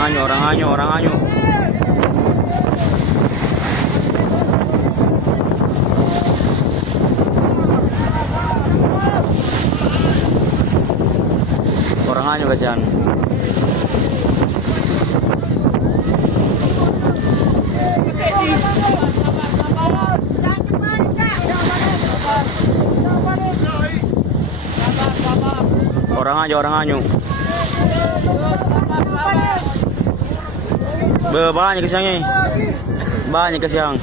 anyo, orang anyo, orang anyo. Orang anyo kasihan. Orang anyo, orang anyo. Banyak kesiangnya. Banyak kesiang.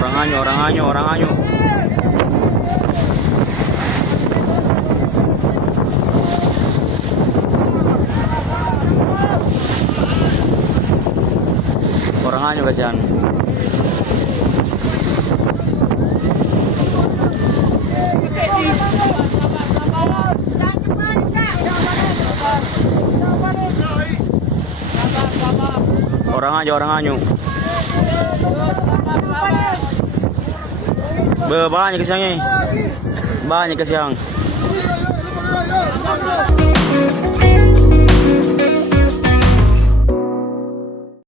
Orang anyo, orang anyo, orang anyo. Orang anyo kasihan. Orang anyo, orang anyo. Banyak kesiangnya. Banyak kesiang.